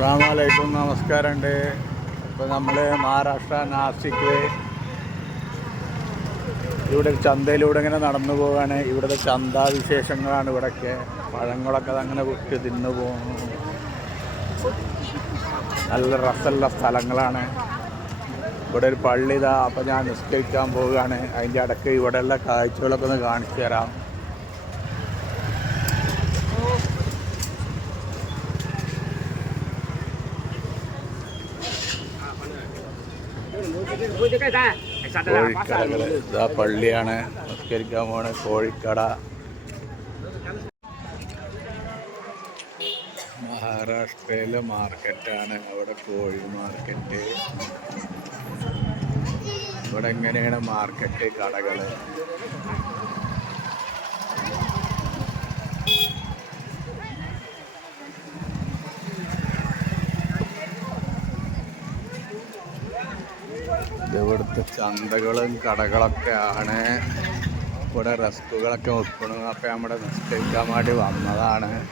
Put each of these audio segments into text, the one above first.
അസ്സാമലൈക്കും നമസ്കാരമുണ്ട്. ഇപ്പോൾ നമ്മൾ മഹാരാഷ്ട്ര നാസിക്ക് ഇവിടെ ചന്തയിലൂടെ ഇങ്ങനെ നടന്നു പോവുകയാണ് ഇവിടുത്തെ ചന്ത വിശേഷങ്ങളാണ് ഇവിടെയൊക്കെ പഴങ്ങളൊക്കെ അങ്ങനെ വിട്ട് തിന്നു പോകുന്നു നല്ല രസമുള്ള സ്ഥലങ്ങളാണ്. ഇവിടെ ഒരു പള്ളി ഇതാ അപ്പോൾ ഞാൻ നിസ്കരിക്കാൻ പോവുകയാണ്. അതിന്റെ ഇടയ്ക്ക് ഇവിടെയുള്ള കാഴ്ചകളൊക്കെ ഒന്ന് കാണിച്ചു തരാം. ഇതാ പള്ളിയാണ്. നമസ്കരിക്കാൻ പോണ. കോഴിക്കട. മഹാരാഷ്ട്രയിലെ മാർക്കറ്റാണ്. അവിടെ കോഴി മാർക്കറ്റ്. ഇവിടെ എങ്ങനെയാണ് മാർക്കറ്റ് കടകൾ ഇവിടുത്തെ ചന്തകളും കടകളൊക്കെ ആണ്. ഇവിടെ റസ്കുകളൊക്കെ വെക്കണം അപ്പം നമ്മുടെ നിശ്ചയിക്കാൻ വേണ്ടി വന്നതാണ്.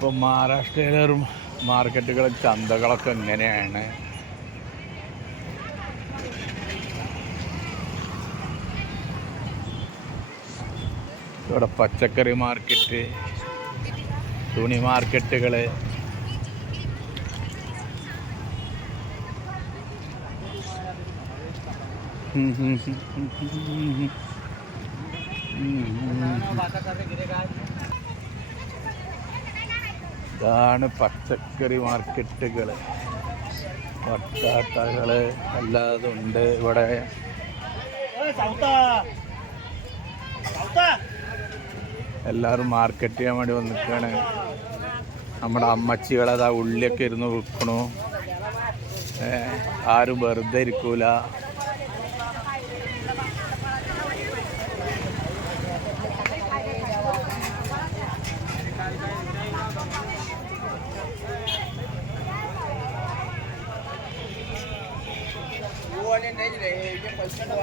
ഇപ്പം മഹാരാഷ്ട്രയിലെ മാർക്കറ്റുകളും ചന്തകളൊക്കെ എങ്ങനെയാണ്? ഇവിടെ പച്ചക്കറി മാർക്കറ്റ് തുണി മാർക്കറ്റുകൾ ഇതാണ് പച്ചക്കറി മാർക്കറ്റുകൾ പട്ടാട്ടകൾ അല്ലാതെ ഉണ്ട് ഇവിടെ. എല്ലാവരും മാർക്കറ്റ് ചെയ്യാൻ വേണ്ടി വന്നിക്കാണ്. നമ്മുടെ അമ്മച്ചികളത് അതാ ഉള്ളിയൊക്കെ ഇരുന്ന് വിൽക്കണു. ആരും വെറുതെ ഇരിക്കൂല.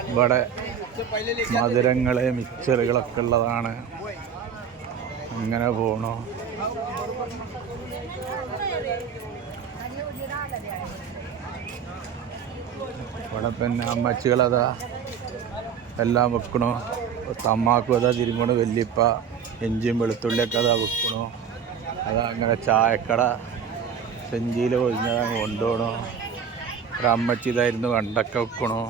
ഇവിടെ മധുരങ്ങൾ മിക്സറുകളൊക്കെ ഉള്ളതാണ്. അങ്ങനെ പോണു? ഇവിടെ പിന്നെ അമ്മച്ചികളതാ എല്ലാം വെക്കണു. തമ്മാക്കും അതാ തിരുമണ് വല്യപ്പ ഇഞ്ചിയും വെളുത്തുള്ളിയൊക്കെ അതാ വെക്കണോ. അതാ അങ്ങനെ ചായക്കട സെഞ്ചിയിൽ ഒഴിഞ്ഞതാ കൊണ്ടുപോകണു ഒരു ഇതായിരുന്നു വെണ്ടക്ക വെക്കണോ.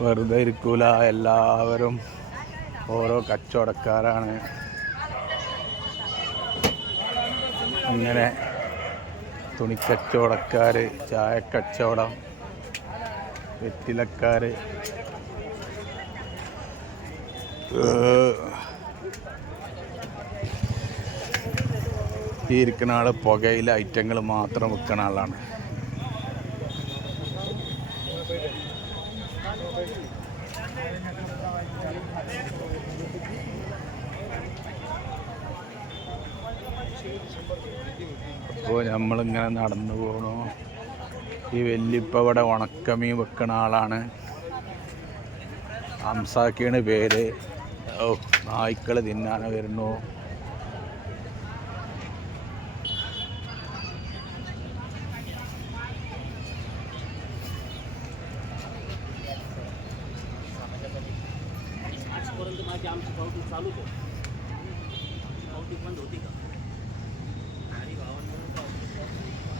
വെറുതെ ഇരിക്കൂല എല്ലാവരും ഓരോ കച്ചവടക്കാരാണ്. അങ്ങനെ തുണിക്കച്ചവടക്കാർ ചായക്കച്ചവടം വെറ്റിലക്കാർ ഈ ഇരിക്കുന്ന ആൾ പുകയിലെ ഐറ്റങ്ങൾ മാത്രം വിൽക്കുന്ന ആളാണ്. അപ്പോൾ നമ്മളിങ്ങനെ നടന്നു പോകണു ഈ വെല്ലിപ്പവിടെ ഇവിടെ ഉണക്കമീൻ വെക്കണ ആളാണ്. ഹംസാക്കിയാണ് പേര്. ഓ നായ്ക്കൾ തിന്നാണ് വരുന്നു. पावती चालू आहे पावती बंद होती का? अरे भावांना